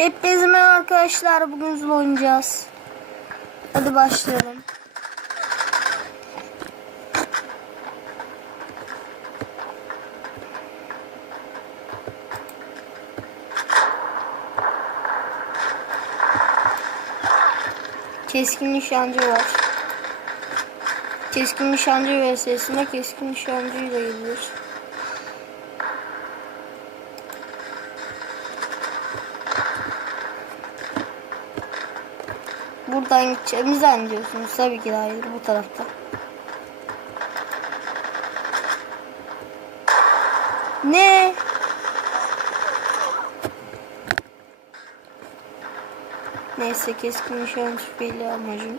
Hepinize merhaba arkadaşlar. Bugün Zul oynayacağız. Hadi başlayalım. Keskin nişancı var. Keskin nişancı vs'sine keskin nişancıyla gidilir. Buradan gideceğimizi anlıyorsunuz. Tabii ki hayır bu tarafta. Ne? Neyse keskin nişan şüpheli amacım.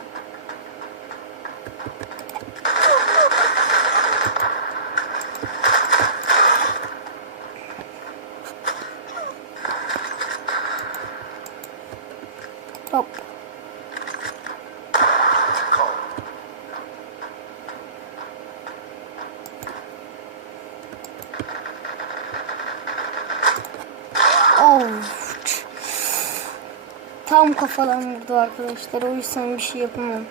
Tam kafadan vurdu arkadaşlar. O yüzden bir şey yapamam.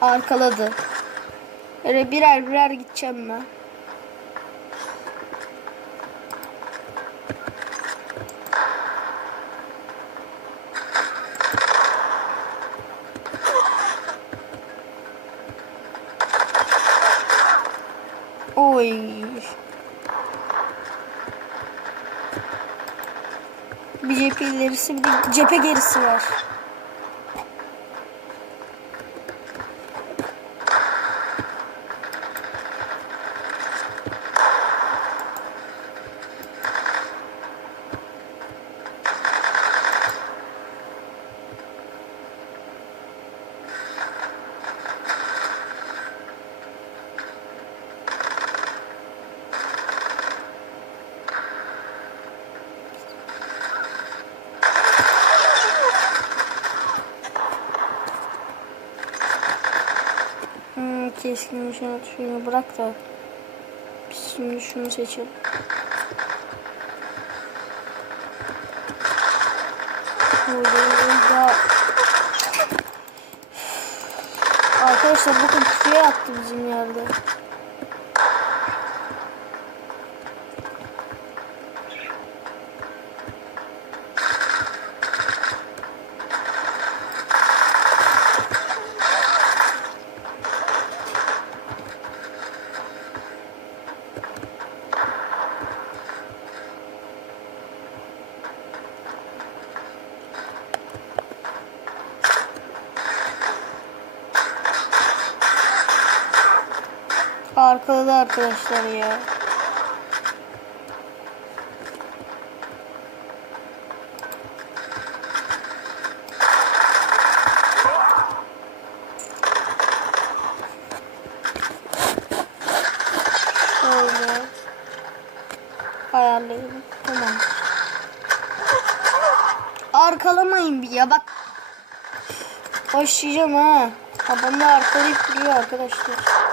Arkaladı. Böyle birer birer gideceğim ben. Oy. Bir ilerisi bir de cephe gerisi var. Keskin nişan atışını bırak da biz şimdi şunu seçelim. Burada Arkadaşlar bakın suya attı bizim yerde. Arkada da arkadaşlar ya. Şöyle ayarlayalım. Tamam. Arkalamayın bir ya bak. Başlayacağım ha. Babam da arkalayıp duruyor arkadaşlar.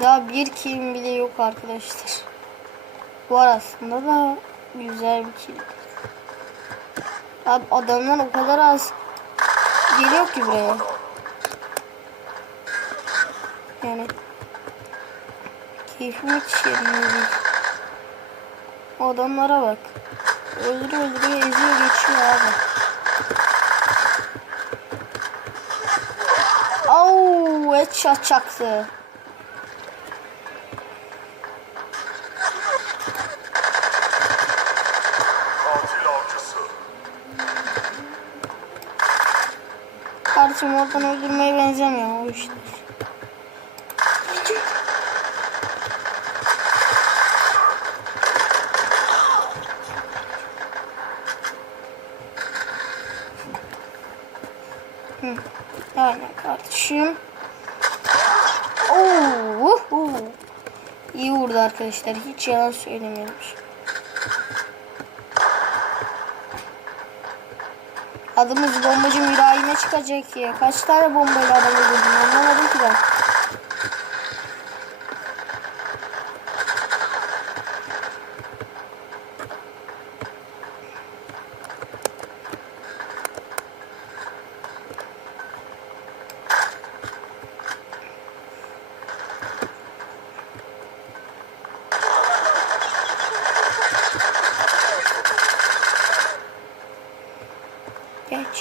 Daha bir kilim bile yok arkadaşlar. Var aslında da güzel bir kilim. Abi adamlar o kadar az geliyor ki buraya. Yani keyfim hiç yerinde değil. Adamlara bak. Öldürüyor öldürüyor eziyor geçiyor abi. Au, headshot çaktı. için oradan öldürmeye benzemiyor o işte. Aynen kardeşim. Oo, uh, uh. İyi vurdu arkadaşlar. Hiç yalan söylemiyormuş. Adımız bombacı mülayime çıkacak ya. Kaç tane bombayla adam öldürdün anlamadım ki ben.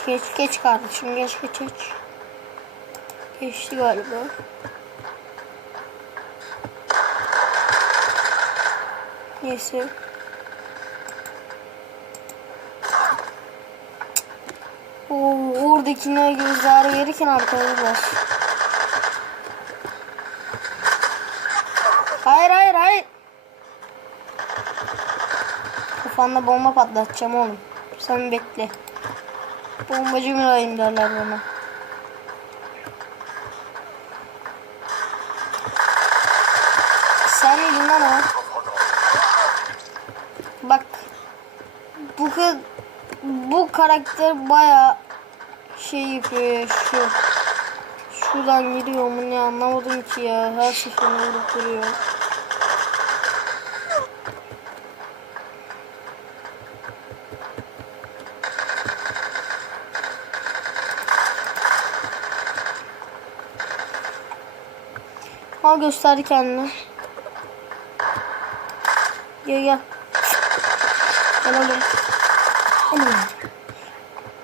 Geç geç kardeşim geç geç geç. Geçti galiba. Neyse. Oo, oradakine göz ağrı verirken arkadaşlar. Hayır hayır hayır. Kafanda bomba patlatacağım oğlum. Sen bekle. Bombacı mülayim derler bana. Sen miydin lan o? Bak. Bu bu karakter baya şey yapıyor şu. Şuradan giriyor mu ne anlamadım ki ya. Her seferinde vurup duruyor. Ha gösterdi kendini. Gel gel. Gel oğlum. Oğlum.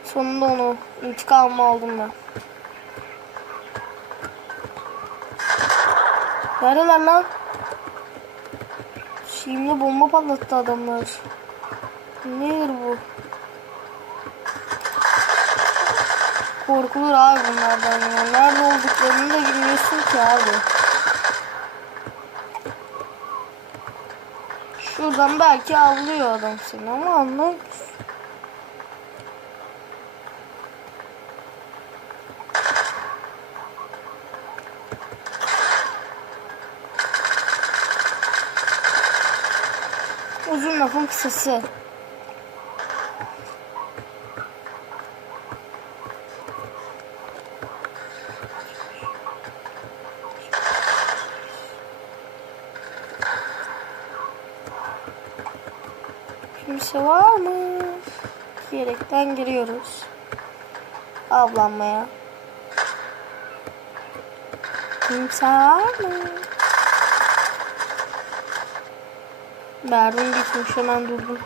Sonunda onu intikamımı aldım ben. Neredeler lan? Şimdi bomba patlattı adamlar. Nedir bu? Korkulur abi bunlardan ya. Nerede olduklarını da bilmiyorsun ki abi. Şuradan belki avlıyor adam seni ama anlamıyorsun. Uzun lafın kısası. Kimse var mı? Diyerekten giriyoruz. Avlanmaya. Kimse var mı? Merdim gitmiş hemen durdum.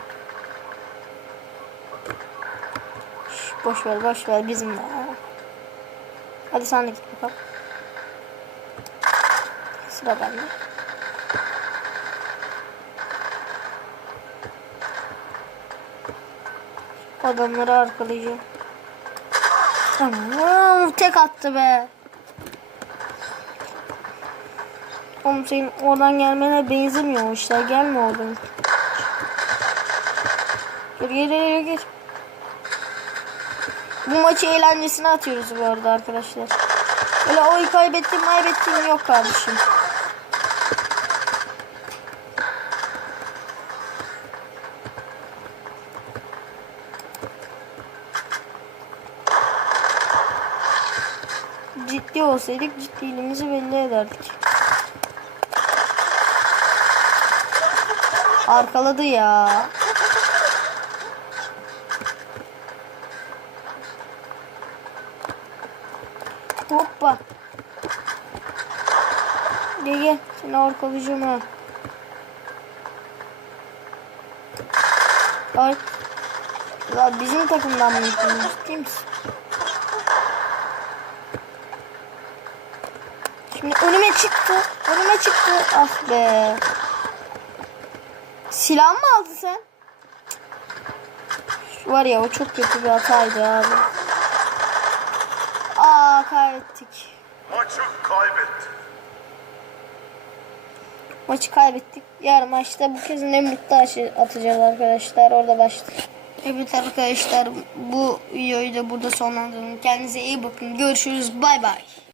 Boş ver boş ver bizim de. Hadi sen de git bakalım. Sıra bende. Adamları arkalayacağım. Tamam. Tek attı be. Oğlum senin oradan gelmene benzemiyor işte. Gelme oradan. Gel gel gel gel. Bu maçı eğlencesine atıyoruz bu arada arkadaşlar. Öyle oy kaybettim kaybettim yok kardeşim. Ciddi olsaydık ciddiliğimizi belli ederdik. Arkaladı ya. Hoppa. Gel gel. Seni arkalayacağım ha. Ay. Ya bizim takımdan mı? Ciddi misin? Şimdi önüme çıktı. Önüme çıktı. Ah be. Silah mı aldın sen? Şu var ya o çok kötü bir hataydı abi. Aa kaybettik. Maçı kaybetti. Maçı kaybettik. Diğer maçta bu kez Nemrut'ta atacağız arkadaşlar. Orada başlıyor. Evet arkadaşlar bu videoyu da burada sonlandıralım. Kendinize iyi bakın. Görüşürüz. Bay bay.